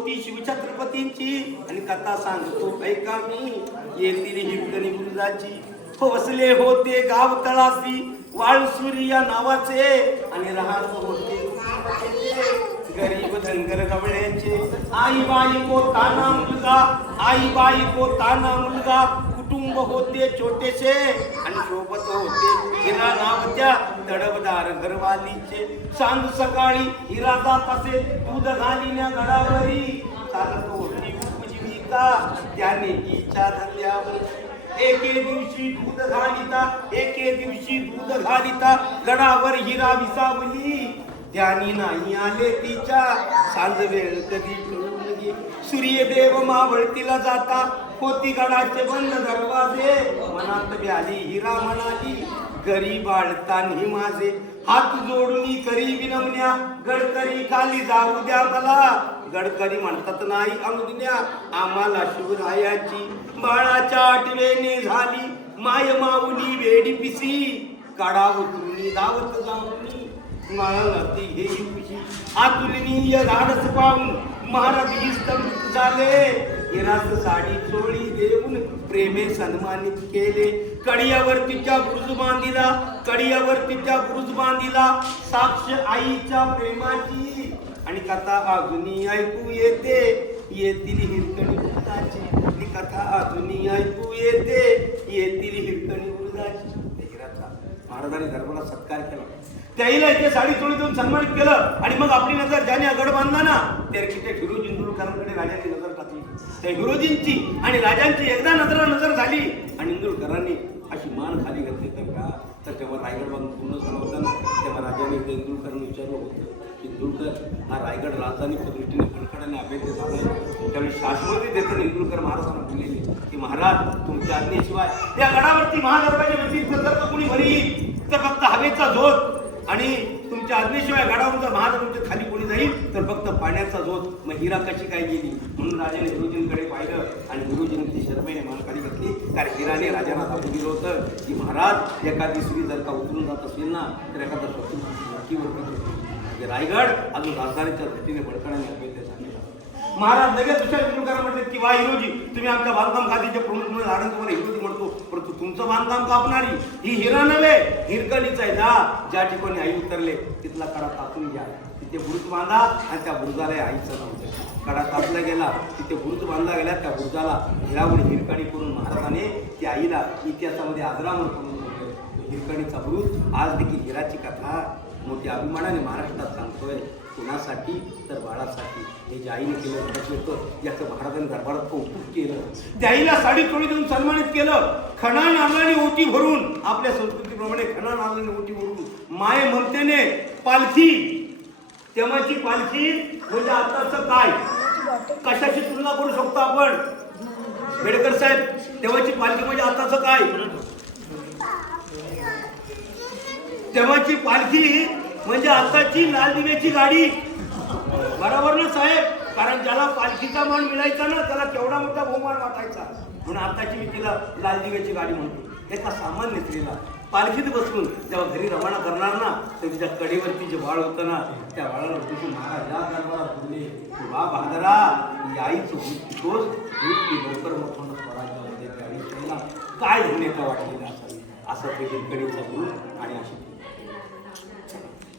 होती शिवछत्रपतींची आणि कथा सांगतो ऐका मी. येथील हिरकणी गुरुजाची वसले होते गाव तळासी वाळसुरी या नावाचे आणि राहत होते गरीब धनगर गवळ्यांचे. आई बाई को ताना मुलगा, आई बाई को ताना मुलगा, कुटुंब होते छोटेसे आणि सोबत होते हिरा नावाच्या तडफदार घरवालीचे. सांज सकाळी हिरा जात असे दूध घालिण्या गडावरी, चालत होती उपजीविका त्याने तिच्या धंद्यावर. एके दिवशी दूध घालिता, एके दिवशी दूध घालिता गडावर हिरा विसावली. त्यानी नाही आले तिच्या सांज वेळ कधी कळून गे. सूर्यदेव मावळतीला जाता होती गडाचे बंद दरवाजे. मनात व्याली हिरा म्हणाली गरीब बाळतानी माझे. हात जोडून करी विनमण्या गडकरी खाली जाऊ द्या मला. गडकरी म्हणतात नाही अनुज्ञा आम्हाला शिवरायाची. बाळाच्या आठवेने झाली माय माऊली वेडी पिसी. काढा उतरून धावत जाऊन माळती हे खुशी. आतुलनीय धाडस पाहून महाराज स्तंभित झाले. हिरास साडी चोळी देऊन प्रेमे सन्मानित केले. कडियावर तिच्या बुरुज बांधिला, कडियावर तिच्या बुरुज बांधिला साक्ष आईच्या प्रेमाची. आणि कथा अजूनही ऐकू येते येतील हिरकणी गुरुजाची. आणि कथा अजूनही ऐकू येते येतील हिरकणी गुरुजाची. हिराचा महाराजांनी दरबारात सत्कार केला. त्याईला इथे साडी चोळी देऊन सन्मानित केलं. आणि मग आपली नजर ज्याने गड बांधला ना त्या आर्किटेक्ट हिरोजी इंदुरकरांकडे राजाची नजर टाकली. त्या हिरोजींची आणि राजांची एकदा नजर झाली आणि इंदुरकरांनी अशी मान खाली घातली तर तेव्हा रायगड बांधून पूर्ण झाला होता ना. तेव्हा राजाने इंदुरकरांनी विचारलं होतं इंदुरकर हा रायगड राजधानीच्या दृष्टीने फणकडाने अभेद्य झाला आहे. त्यावेळी शाश्वती देताना इंदुरकर महाराजांना बोललेले की महाराज तुमच्या आज्ञेशिवाय या गडावरती महादरबाराच्या व्यतिरिक्त जर कोणी वरी येईल तर फक्त हवेचा झोत आणि तुमच्या आज्ञेशिवाय गडावरचा महादरबाराच्या खाली कोणी जाईल तर फक्त पाण्याचा झोत. मग हिरा कशी काय गेली म्हणून राजाने गुरुजींकडे पाहिलं आणि गुरुजींनी ती शरमेने मान खाली घातली. कारण हिराने राजांना दाखवून दिलं होतं की महाराज एखादी स्त्री जर का उतरून जात असेल ना तर एखादा रायगड अजून राजधानीच्या दृष्टीने बळकणाने अभेद्य झालेला. महाराज लगेच दुसऱ्या इंदुरकरांना म्हटले की वा हिरोजी तुम्ही आमच्या बांधकाम खात्याचे प्रमुख म्हणून आडण तुम्हाला हिरोजी म्हणतो परंतु तुमचं बांधकाम कापणारी ही हिरा नव्हे हिरकणीच आहे. ज्या ठिकाणी आई उतरले तिथला कडा तापून घ्या. तिथे बुरुज बांधा आणि त्या बुरुजाला आईचं नाव द्या. कडा तापला गेला तिथे बुरुज बांधला गेला. त्या बुरुजाला हिरावून हिरकणी करून महाराजाने त्या आईला इतिहासामध्ये आदरावर करून हिरकणीचा बुरुज. आज देखील हिराची कथा मोठ्या अभिमानाने महाराष्ट्रात सांगतोय. कुणासाठी तर बाळासाठी. हे जे आईने केलं होतं याचं महाराजांनी दरबारात कौतुक केलं. त्या आईला साडी चोळी देऊन सन्मानित केलं. खणा नांगराने ओटी भरून आपल्या संस्कृतीप्रमाणे खणा नांगराने ओटी भरून माय ममतेने पालखी. तेव्हाची पालखी म्हणजे आताचं काय कशाची तुलना करू शकतो आपण बेडकर साहेब. तेव्हाची पालखी म्हणजे आताचं काय. तेव्हाची पालखी म्हणजे आताची लाल दिव्याची गाडी. बरोबर ना साहेब. कारण ज्याला पालखीचा मान मिळायचा ना त्याला केवढा मोठा बहुमान वाटायचा. म्हणून आताची मी तिला लाल दिव्याची गाडी म्हणतो. एका सामान्य स्त्रीला पालखीत बसून जेव्हा घरी रवाना करणार ना तर तिच्या कडेवरती जे बाळ होतं ना त्या बाळाला बसून महाराज या दरबारात बोलले वा बहादरा आईचं तोच लवकर मोठं स्वराज्यामध्ये त्यावेळी काय धन्यता वाटलेली असावी. असं ते हिरकणीचं गुरु आणि अशी